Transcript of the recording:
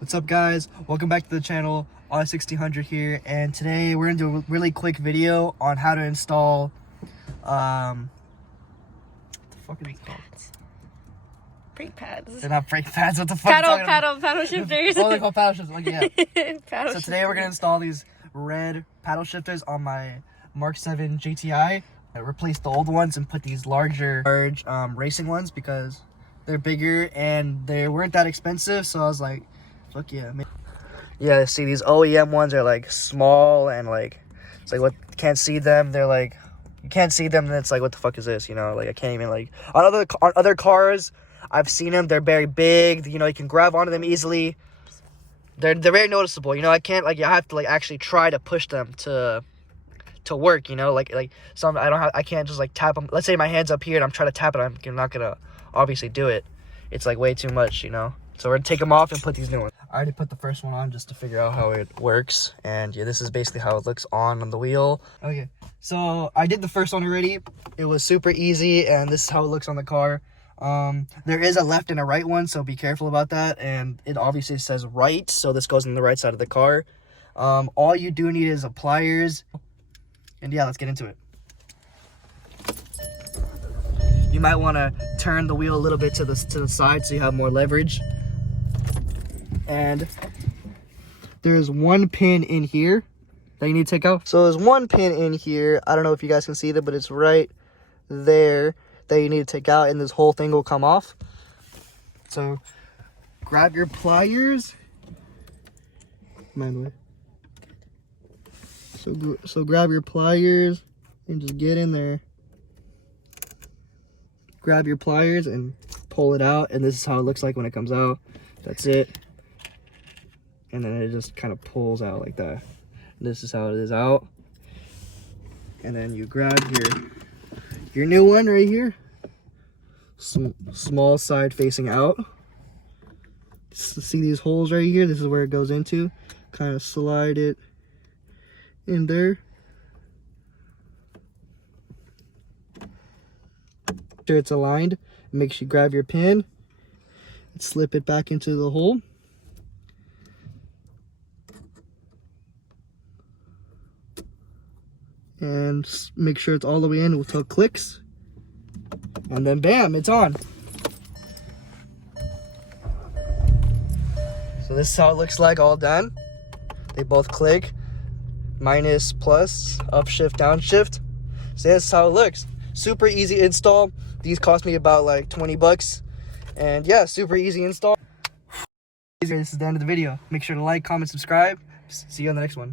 What's up, guys? Welcome back to the channel. On1600 here, and today we're gonna do a really quick video on how to install what the fuck are these called? Brake pads. They're not brake pads. What the fuck? Paddle shifters. Oh, they're called paddle shifters. Like, yeah. Paddle So today we're gonna install these red paddle shifters on my MK7 GTI. I replaced the old ones and put these large racing ones because they're bigger and they weren't that expensive. So I was like, fuck yeah. Yeah, see, these OEM ones are like small and like it's like what can't see them. They're like you can't see them, and it's like what the fuck is this? You know, like I can't even like on other cars. I've seen them. They're very big. You know, you can grab onto them easily. They're very noticeable. You know, I can't like I have to like actually try to push them to work. You know, like some I can't just like tap them. Let's say my hand's up here and I'm trying to tap it. I'm not gonna obviously do it. It's like way too much. You know. So we're gonna take them off and put these new ones. I already put the first one on just to figure out how it works. And yeah, this is basically how it looks on the wheel. Okay, so I did the first one already. It was super easy, and this is how it looks on the car. There is a left and a right one, so be careful about that. And it obviously says right, so this goes on the right side of the car. All you do need is pliers. And yeah, let's get into it. You might want to turn the wheel a little bit to the side so you have more leverage. And there's one pin in here that you need to take out. So there's one pin in here. I don't know if you guys can see that, but it's right there that you need to take out, and this whole thing will come off. So grab your pliers. Mind way. So grab your pliers and just get in there. Grab your pliers and pull it out, and this is how it looks like when it comes out. That's it. And then it just kind of pulls out like that. This is how it is out. And then you grab your new one right here. Small side facing out. See these holes right here? This is where it goes into. Kind of slide it in there. Make sure it's aligned. Make sure you grab your pin and slip it back into the hole. And make sure it's all the way in until it clicks. And then bam, it's on. So this is how it looks like all done. They both click. Minus, plus, upshift, downshift. So this is how it looks. Super easy install. These cost me about like 20 bucks. And yeah, super easy install. This is the end of the video. Make sure to like, comment, subscribe. See you on the next one.